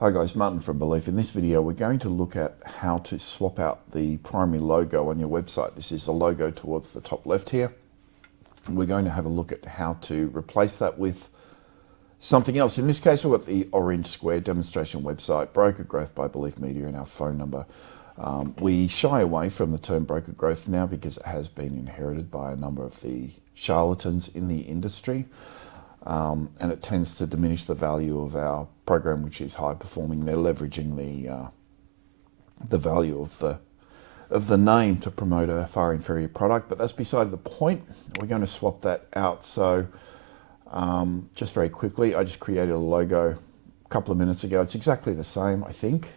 Hi guys, Martin from Belief. In this video we're going to look at how to swap out the primary logo on your website. This is the logo towards the top left here. We're going to have a look at how to replace that with something else. In this case we've got the orange square demonstration website, Broker Growth by Belief Media, and our phone number. We shy away from the term broker growth now because it has been inherited by a number of the charlatans in the industry. And it tends to diminish the value of our program, which is high performing. They're leveraging the value of the name to promote a far inferior product, but that's beside the point. We're going to swap that out. So just very quickly, I just created a logo a couple of minutes ago. It's exactly the same, I think,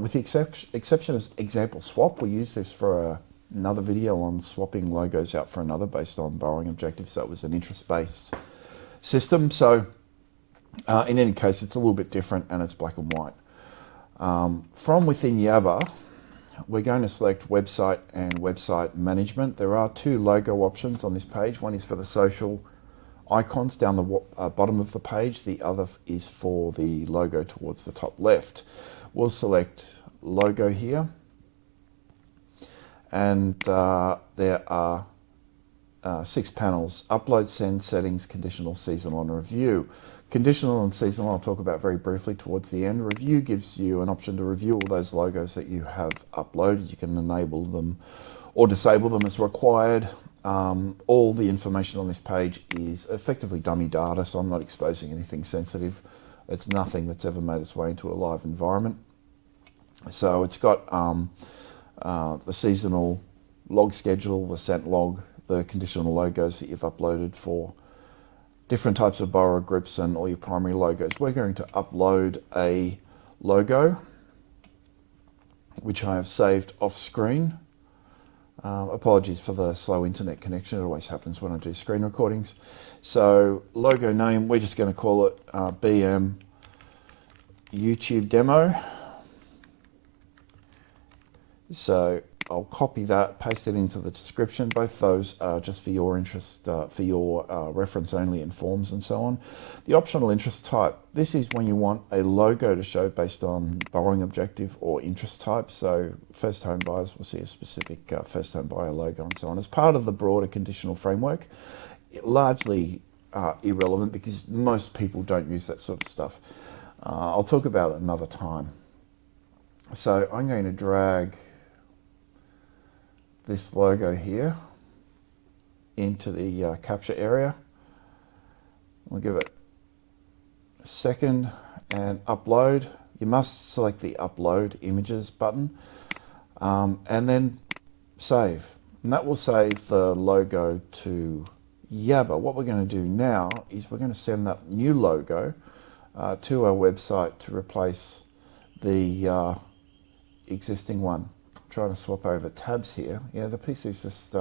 with the exception of example swap. We use this for another video on swapping logos out for another based on borrowing objectives. So it was an interest-based system. So in any case, it's a little bit different and it's black and white. From within Yabber, we're going to select website and website management. There are two logo options on this page. One is for the social icons down the bottom of the page. The other is for the logo towards the top left. We'll select logo here, and there are 6 panels: upload, send, settings, conditional, seasonal, and review. Conditional and seasonal I'll talk about very briefly towards the end. Review gives you an option to review all those logos that you have uploaded. You can enable them or disable them as required. All the information on this page is effectively dummy data, so I'm not exposing anything sensitive. It's nothing that's ever made its way into a live environment. So it's got the seasonal log schedule, the sent log, the conditional logos that you've uploaded for different types of borrower groups, and all your primary logos. We're going to upload a logo which I have saved off screen. Apologies for the slow internet connection. It always happens when I do screen recordings. So logo name, we're just going to call it BM YouTube demo. So I'll copy that, paste it into the description. Both those are just for your interest, for your reference only in forms and so on. The optional interest type, this is when you want a logo to show based on borrowing objective or interest type. So first home buyers will see a specific first home buyer logo and so on. As part of the broader conditional framework, largely irrelevant because most people don't use that sort of stuff. I'll talk about it another time. So I'm going to drag this logo here into the capture area. We'll give it a second and upload. You must select the upload images button and then save. And that will save the logo to Yabber. What we're going to do now is we're going to send that new logo to our website to replace the existing one. Trying to swap over tabs here. Yeah, the PC is just,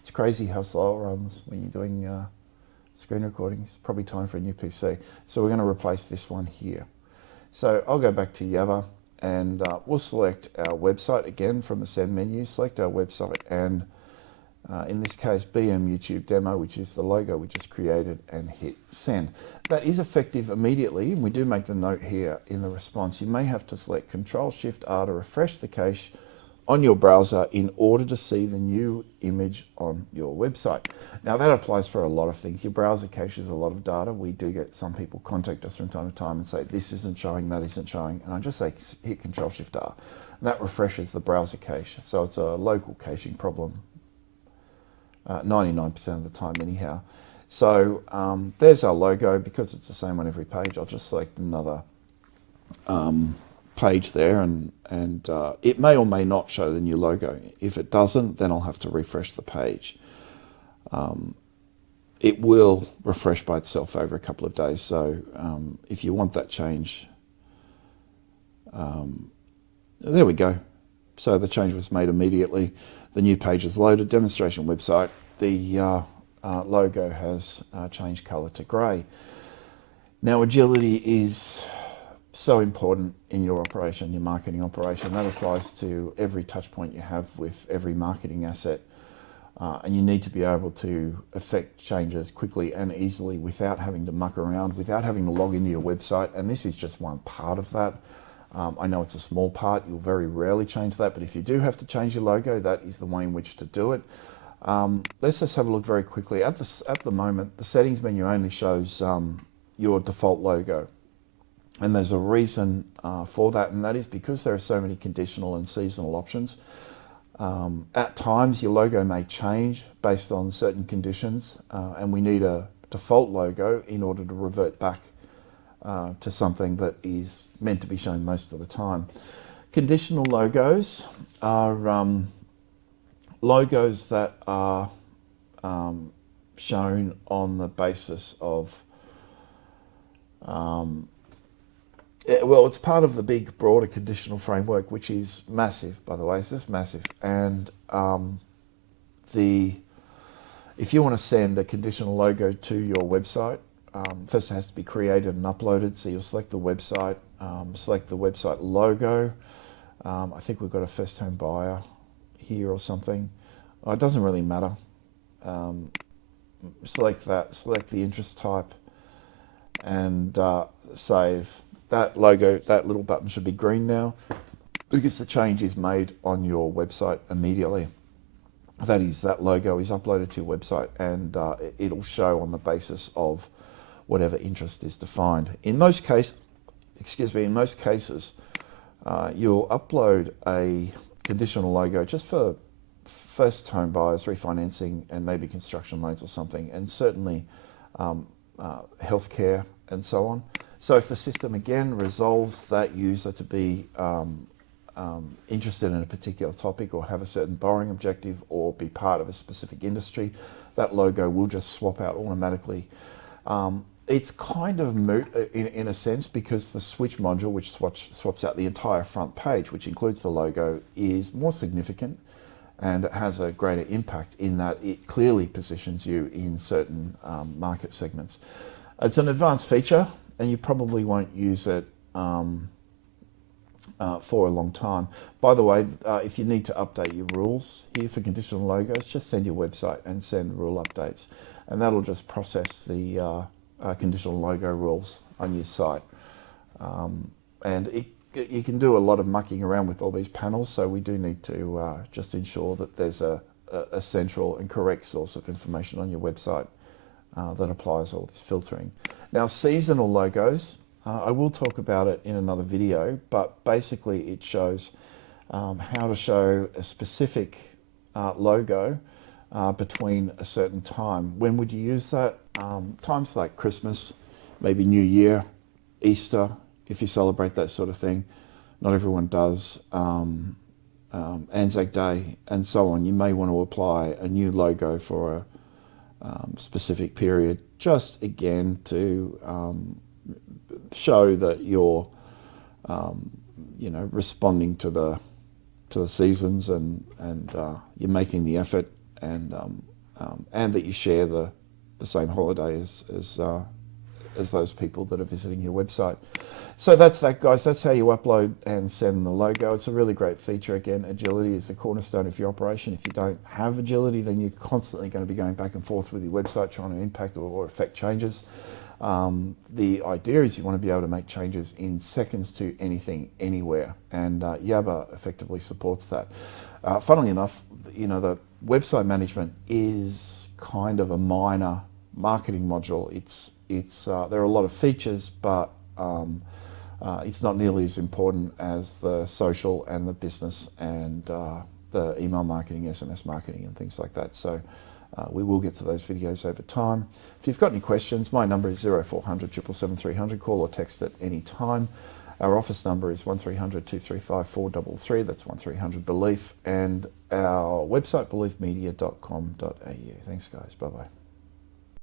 it's crazy how slow it runs when you're doing screen recordings. Probably time for a new PC. So we're going to replace this one here. So I'll go back to Yabber and we'll select our website again from the send menu, select our website, and in this case BM YouTube demo, which is the logo we just created, and hit send. That is effective immediately, and we do make the note here in the response. You may have to select Control-Shift-R to refresh the cache on your browser in order to see the new image on your website. Now that applies for a lot of things. Your browser caches a lot of data. We do get some people contact us from time to time and say, this isn't showing, that isn't showing. And I just say, hit Control-Shift-R. And that refreshes the browser cache. So it's a local caching problem, 99% of the time anyhow. So there's our logo. Because it's the same on every page, I'll just select another page there, and it may or may not show the new logo. If it doesn't, then I'll have to refresh the page. It will refresh by itself over a couple of days, so if you want that change, there we go. So the change was made immediately. The new page is loaded. Demonstration website. The logo has changed color to grey. Now agility is so important in your operation, your marketing operation. That applies to every touch point you have with every marketing asset. And you need to be able to effect changes quickly and easily without having to muck around, without having to log into your website. And this is just one part of that. I know it's a small part, you'll very rarely change that, but if you do have to change your logo, that is the way in which to do it. Let's just have a look very quickly. At the moment, the settings menu only shows your default logo. And there's a reason for that, and that is because there are so many conditional and seasonal options. At times, your logo may change based on certain conditions, and we need a default logo in order to revert back to something that is meant to be shown most of the time. Conditional logos are logos that are shown on the basis of well, it's part of the big, broader conditional framework, which is massive, by the way. It's just massive. And if you want to send a conditional logo to your website, first it has to be created and uploaded. So you'll select the website logo. I think we've got a first-home buyer here or something. Oh, it doesn't really matter. Select that, select the interest type, and save. That logo, that little button should be green now because the change is made on your website immediately. That is, that logo is uploaded to your website, and it'll show on the basis of whatever interest is defined. In most cases, you'll upload a conditional logo just for first home buyers, refinancing, and maybe construction loans or something, and certainly healthcare and so on. So if the system again resolves that user to be interested in a particular topic or have a certain borrowing objective or be part of a specific industry, that logo will just swap out automatically. It's kind of moot in a sense because the switch module, which swaps out the entire front page, which includes the logo, is more significant, and it has a greater impact in that it clearly positions you in certain market segments. It's an advanced feature, and you probably won't use it for a long time. By the way, if you need to update your rules here for conditional logos, just send your website and send rule updates, and that'll just process the conditional logo rules on your site. And you can do a lot of mucking around with all these panels, so we do need to just ensure that there's a central and correct source of information on your website that applies all this filtering. Now, seasonal logos, I will talk about it in another video, but basically it shows how to show a specific logo between a certain time. When would you use that? Times like Christmas, maybe New Year, Easter, if you celebrate that sort of thing. Not everyone does. Anzac Day and so on. You may want to apply a new logo for a specific period, just again to show that you're responding to the seasons, and you're making the effort, and that you share the same holiday as those people that are visiting your website. So that's that, guys. That's how you upload and send the logo. It's a really great feature. Again, agility is the cornerstone of your operation. If you don't have agility, then you're constantly going to be going back and forth with your website trying to impact or affect changes. The idea is you want to be able to make changes in seconds to anything, anywhere, and Yabber effectively supports that. Funnily enough, the website management is kind of a minor marketing module. There are a lot of features, but it's not nearly as important as the social and the business and the email marketing, SMS marketing, and things like that. So we will get to those videos over time. If you've got any questions, my number is 0400 777 300. Call or text at any time. Our office number is 1300 235 433. That's 1300 Belief, and our website beliefmedia.com.au. Thanks, guys. Bye bye.